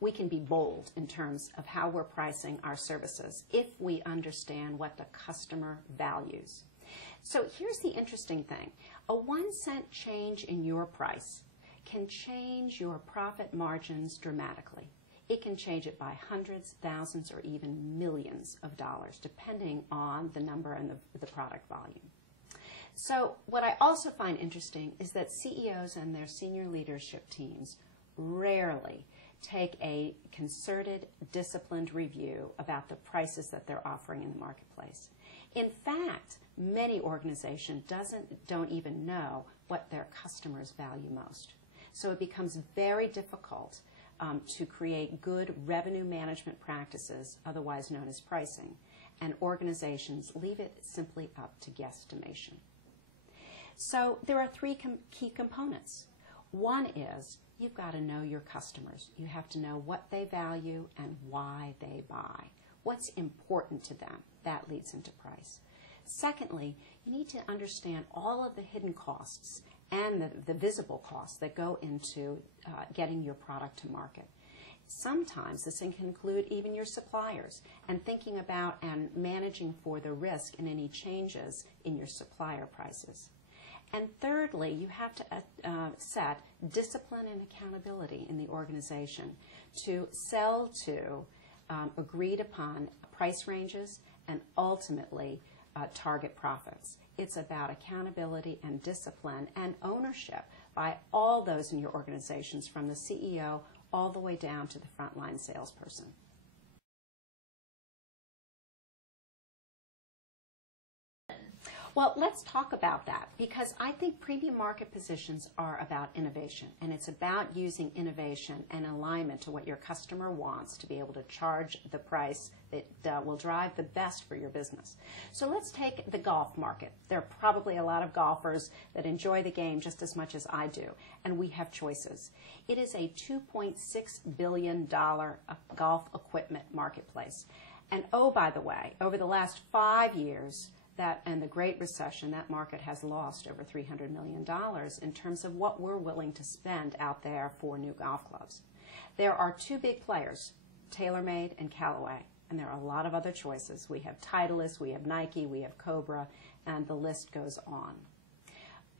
we can be bold in terms of how we're pricing our services if we understand what the customer values. So here's the interesting thing. A 1 cent change in your price can change your profit margins dramatically. It can change it by hundreds, thousands, or even millions of dollars, depending on the number and the product volume. So what I also find interesting is that CEOs and their senior leadership teams rarely take a concerted, disciplined review about the prices that they're offering in the marketplace. In fact, many organizations don't even know what their customers value most. So it becomes very difficult to create good revenue management practices, otherwise known as pricing, and organizations leave it simply up to guesstimation. So there are 3 key components. One is you've got to know your customers. You have to know what they value and why they buy. What's important to them? That leads into price. Secondly, you need to understand all of the hidden costs and the visible costs that go into getting your product to market. Sometimes this can include even your suppliers and thinking about and managing for the risk in any changes in your supplier prices. And thirdly, you have to set discipline and accountability in the organization to sell to agreed upon price ranges and ultimately target profits. It's about accountability and discipline and ownership by all those in your organizations, from the CEO all the way down to the frontline salesperson. Well, let's talk about that, because I think premium market positions are about innovation, and it's about using innovation and alignment to what your customer wants to be able to charge the price that will drive the best for your business. So let's take the golf market. There are probably a lot of golfers that enjoy the game just as much as I do, and we have choices. It is a $2.6 billion golf equipment marketplace. And oh, by the way, over the last 5 years, and the Great Recession, that market has lost over $300 million in terms of what we're willing to spend out there for new golf clubs. There are 2 big players, TaylorMade and Callaway, and there are a lot of other choices. We have Titleist, we have Nike, we have Cobra, and the list goes on.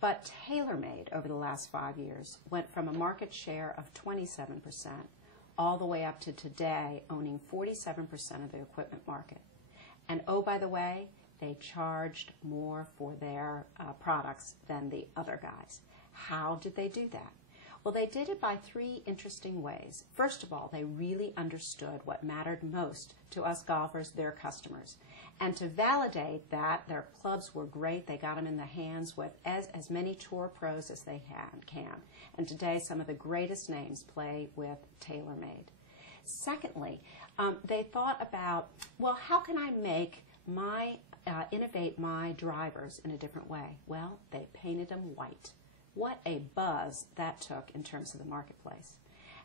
But TaylorMade, over the last 5 years, went from a market share of 27% all the way up to today owning 47% of the equipment market. And oh, by the way, they charged more for their products than the other guys. How did they do that? Well, they did it by 3 interesting ways. First of all, they really understood what mattered most to us golfers, their customers. And to validate that, their clubs were great. They got them in the hands with as many tour pros as they can. And today, some of the greatest names play with TaylorMade. Secondly, they thought about, well, how can I innovate my drivers in a different way? Well, they painted them white. What a buzz that took in terms of the marketplace.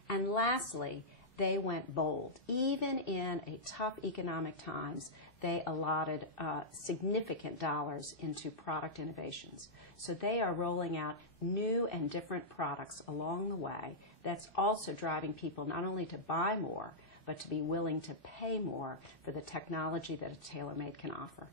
And lastly, they went bold. Even in a tough economic times, they allotted significant dollars into product innovations. So they are rolling out new and different products along the way that's also driving people not only to buy more, but to be willing to pay more for the technology that a TaylorMade can offer.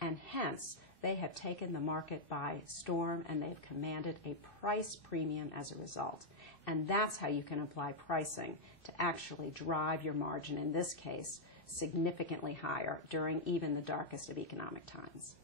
And hence, they have taken the market by storm, and they've commanded a price premium as a result. And that's how you can apply pricing to actually drive your margin, in this case, significantly higher during even the darkest of economic times.